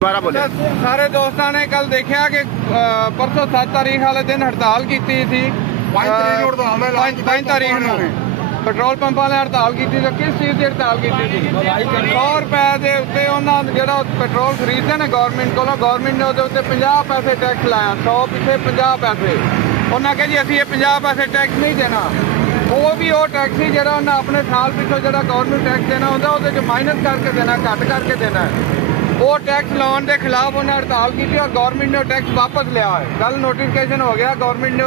सारे दोस्तों ने कल देखा कि परसों 7 तारीख वाले दिन हड़ताल की थी। 5 तारीख पेट्रोल पंप वाले हड़ताल की थी। तो किस चीज़ की हड़ताल की थी? 100 रुपए के उत्ते उन्होंने जो पेट्रोल खरीदते हैं गौरमेंट को, गौरमेंट ने उसके 50 पैसे टैक्स लाया। 100 पिछले 50 पैसे उन्होंने कहा जी असी ये 50 पैसे टैक्स नहीं देना। वो भी वो टैक्स ही जो अपने साल पिछों जो गौरमेंट टैक्स देना होता वो माइनस करके देना, घट करके देना है। वो टैक्स लाने के खिलाफ उन्हें हड़ताल की थी और गवर्नमेंट ने टैक्स वापस लिया है। कल नोटिफिकेशन हो गया, गवर्नमेंट ने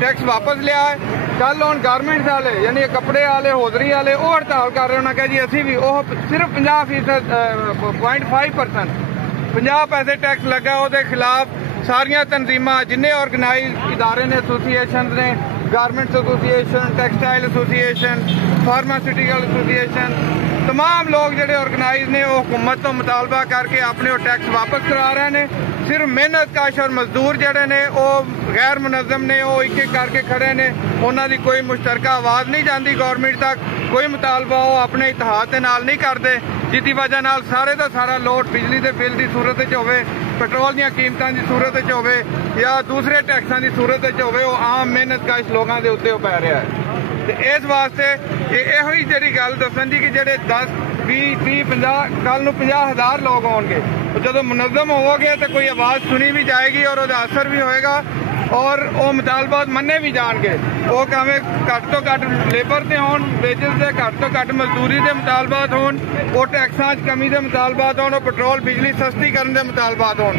टैक्स वापस लिया है। कल हम गारमेंट्स वाले यानी कपड़े वाले, होजरी वाले वो हड़ताल कर रहे हैं। उन्होंने कहा जी असी भी वो सिर्फ 50% 50 पैसे टैक्स लगा। उसके खिलाफ सारिया तनजीमां जिन्हें ऑर्गेनाइज इदारे ने, एसोसीएशन ने, garments association, textile association, pharmaceutical association, तमाम लोग जो ऑर्गेनाइज ने वो हुकूमत तो मुतालबा करके अपने टैक्स वापस करा रहे हैं। सिर्फ मेहनत काश और मजदूर जोड़े ने वो गैर मुनज़म ने वो एक एक करके खड़े ने। उन्होंने कोई मुश्तरका आवाज़ नहीं जाती गौरमेंट तक, कोई मुतालबा वो अपने इतिहाद के नाल नहीं करते, जिसकी वजह नाल सारे का सारा लोड बिजली के बिल की सूरत होवे, पेट्रोल दी कीमतों की सूरत होवे या दूसरे टैक्सां की सूरत होवे, वो आम मेहनत काश लोगों के उत्ते पै रहा है। तो इस वास्ते यो ही जी गल दसन जी कि जेडे 10 20 30 50 कल 50,000 लोग होंगे, जो मुनज़म होवोगे तो कोई आवाज़ सुनी भी जाएगी और असर भी होएगा और वो मुतालबात मन्ने भी जाएंगे। वो कमें घट तो घट लेबर से हो, वेजेस से घट तो घट मजदूरी के मुतालबात हो, वो टैक्सां कमी के मुतालबात हो, पेट्रोल बिजली सस्ती करने के मुतालबात हो।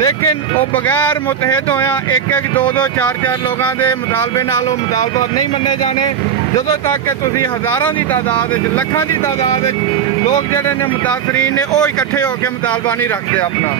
लेकिन वो बगैर मुतहद होया एक 2 4 लोगों के मुतालबे नाल वो मुतालबात नहीं मन्ने जाने। ਜਦੋਂ तक कि तुसी हज़ारों की तादाद लखों की तादाद लोग जोड़े ने मुतासरीन ने वो इकट्ठे होकर मुतालबा नहीं रखते अपना।